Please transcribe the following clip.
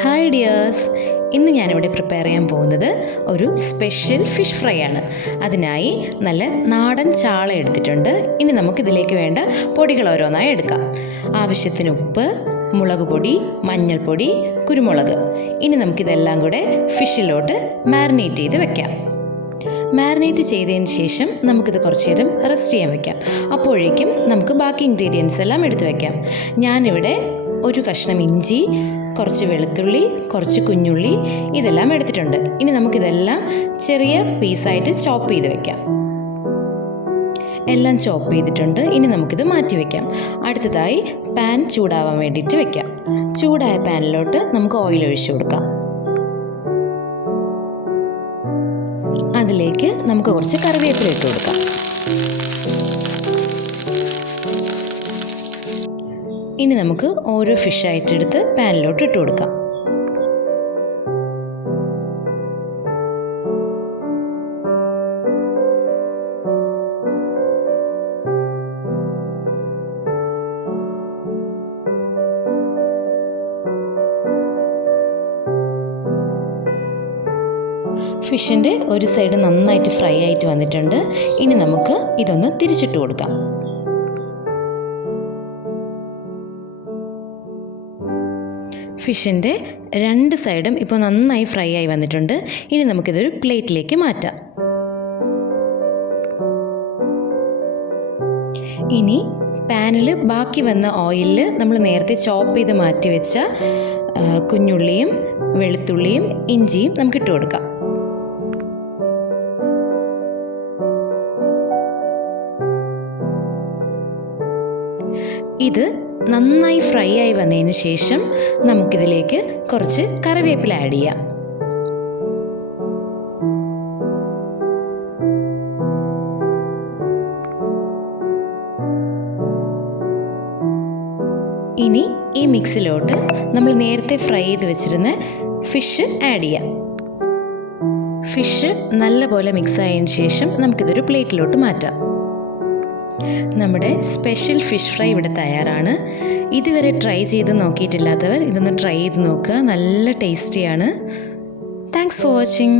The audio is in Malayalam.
ഹായ് ഡിയേഴ്സ്, ഇന്ന് ഞാനിവിടെ പ്രിപ്പയർ ചെയ്യാൻ പോകുന്നത് ഒരു സ്പെഷ്യൽ ഫിഷ് ഫ്രൈ ആണ്. അതിനായി നല്ല നാടൻ ചാള എടുത്തിട്ടുണ്ട്. ഇനി നമുക്കിതിലേക്ക് വേണ്ട പൊടികൾ ഓരോന്നായി എടുക്കാം. ആവശ്യത്തിന് ഉപ്പ്, മുളക് പൊടി, മഞ്ഞൾപ്പൊടി, കുരുമുളക്. ഇനി നമുക്കിതെല്ലാം കൂടെ ഫിഷിലോട്ട് മാരിനേറ്റ് ചെയ്ത് വെക്കാം. മാരിനേറ്റ് ചെയ്തതിന് ശേഷം നമുക്കിത് കുറച്ച് നേരം റെസ്റ്റ് ചെയ്യാൻ വെക്കാം. അപ്പോഴേക്കും നമുക്ക് ബാക്കി ഇൻഗ്രീഡിയൻസ് എല്ലാം എടുത്തു വെക്കാം. ഞാനിവിടെ ഒരു കഷ്ണം ഇഞ്ചി, കുറച്ച് വെളുത്തുള്ളി, കുറച്ച് കുഞ്ഞുള്ളി ഇതെല്ലാം എടുത്തിട്ടുണ്ട്. ഇനി നമുക്കിതെല്ലാം ചെറിയ പീസായിട്ട് ചോപ്പ് ചെയ്ത് വെക്കാം. എല്ലാം ചോപ്പ് ചെയ്തിട്ടുണ്ട്. ഇനി നമുക്കിത് മാറ്റി വയ്ക്കാം. അടുത്തതായി പാൻ ചൂടാവാൻ വേണ്ടിയിട്ട് വെക്കാം. ചൂടായ പാനിലോട്ട് നമുക്ക് ഓയിൽ ഒഴിച്ചു കൊടുക്കാം. അതിലേക്ക് നമുക്ക് കുറച്ച് കറിവേപ്പില ഇട്ട് കൊടുക്കാം. ഇനി നമുക്ക് ഓരോ ഫിഷായിട്ട് എടുത്ത് പാനിലോട്ട് ഇട്ട് കൊടുക്കാം. ഫിഷിൻ്റെ ഒരു സൈഡ് നന്നായിട്ട് ഫ്രൈ ആയിട്ട് വന്നിട്ടുണ്ട്. ഇനി നമുക്ക് ഇതൊന്ന് തിരിച്ചിട്ട് കൊടുക്കാം. ഫിഷിൻ്റെ രണ്ട് സൈഡും ഇപ്പോൾ നന്നായി ഫ്രൈ ആയി വന്നിട്ടുണ്ട്. ഇനി നമുക്കിതൊരു പ്ലേറ്റിലേക്ക് മാറ്റാം. ഇനി പാനിൽ ബാക്കി വന്ന ഓയിലിൽ നമ്മൾ നേരത്തെ ചോപ്പ് ചെയ്ത് മാറ്റി വെച്ച കുഞ്ഞുള്ളിയും വെളുത്തുള്ളിയും ഇഞ്ചിയും നമുക്കിട്ട് കൊടുക്കാം. ഇത് നന്നായി ഫ്രൈ ആയി വന്നതിന് ശേഷം നമുക്കിതിലേക്ക് കുറച്ച് കറിവേപ്പില ആഡ് ചെയ്യാം. ഇനി ഈ മിക്സിലോട്ട് നമ്മൾ നേരത്തെ ഫ്രൈ ചെയ്ത് വെച്ചിരുന്ന ഫിഷ് ആഡ് ചെയ്യാം. ഫിഷ് നല്ലപോലെ മിക്സ് ആയതിന് ശേഷം നമുക്കിതൊരു പ്ലേറ്റിലോട്ട് മാറ്റാം. നമ്മുടെ സ്പെഷ്യൽ ഫിഷ് ഫ്രൈ ഇവിടെ തയ്യാറാണ്. ഇതുവരെ ട്രൈ ചെയ്ത് നോക്കിയിട്ടില്ലാത്തവർ ഇതൊന്ന് ട്രൈ ചെയ്ത് നോക്കുക. നല്ല ടേസ്റ്റിയാണ്. Thanks for watching.